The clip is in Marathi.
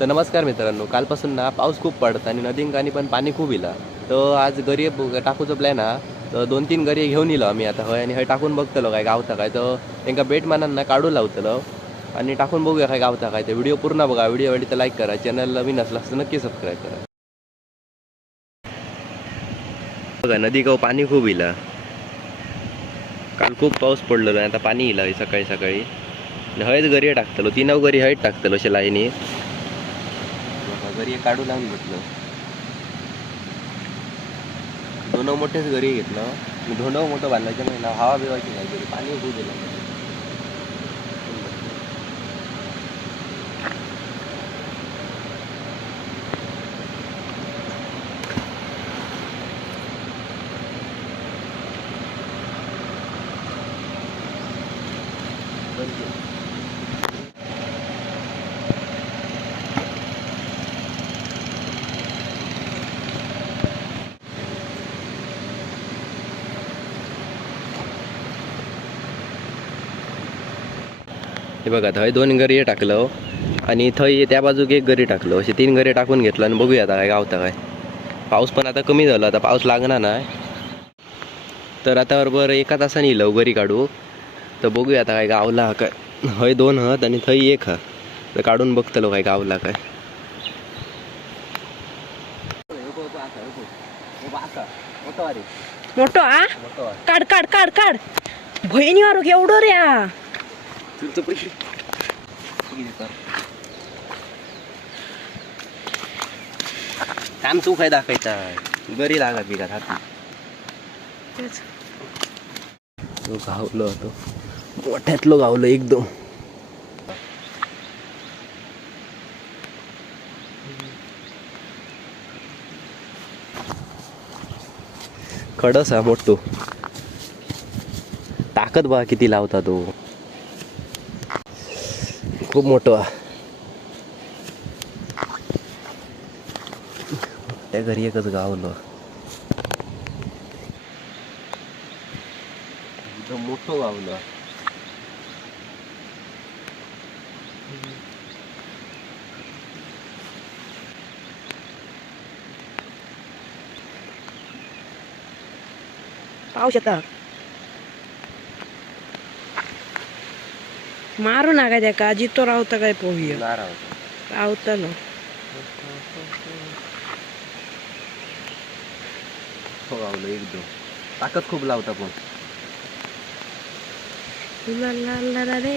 तर नमस्कार मित्रांनो कालपासून ना पाऊस खूप पडत आणि नदींकानी पण पाणी खूप इला. तर आज गरी टाकूचो प्लॅन हा तर दोन तीन गरी घेऊन येलो आम्ही आता हय आणि हय टाकून बघतलो काय गावता काय. तर त्यांना बेट ना काढू लावतलो आणि टाकून बघूया काय गावता काय तर व्हिडिओ पूर्ण बघा व्हिडिओ आवडली तर लाईक करा चॅनलला मी नसला तर नक्की सबस्क्राईब करा. बघा नदी गाव पाणी खूप इला. काल खूप पाऊस पडलो आणि आता पाणी इला सकाळी सकाळी. आणि हयच गरी टाकतलो तीन गरी हयत टाकतलो अशे लाईनी गरी काढू लावून घेतलं. दोन मोठेच गरी घेतलं. धोंडव मोठं बांधायचं नाही ना हवा बिवायची नाही गरी पाणी खूप दिलं. हे बघा थंय दोन गरये टाकलं हो. आणि थंय त्या बाजूक एक गरी टाकलं हो. असे तीन गरे टाकून घेतलं आणि बघूया आता काय गावता काय. पाऊस पण आता कमी झाला आता पाऊस लागणार नाही. तर आता बरोबर एका तासाने येईल हो गरी काढू. तर बघूया आता काय गावला काय. हय दोन हत आणि थंय एक हा तर काढून बघतलो काय गावला काय. मोठो आ? काढ काढ काढ काढ. बहिणी वारो एवढं रे आ. काम तू काय दाखवायचा गरी लागत बिघात हात. तो गावलो होतो. मोठ्यातलो गावलो एकदम. खडस हा मोठो ताकद बघा किती लावता तो. खूप मोठो त्या घरी एकच गावलो एकदम मोठं गावलं पाऊस येता मारू नका त्याका जितो रावता काय पोहूया नारळ रावतलो हो गावलं एकदम ताकद खूप लावता पण ला ला ला ला रे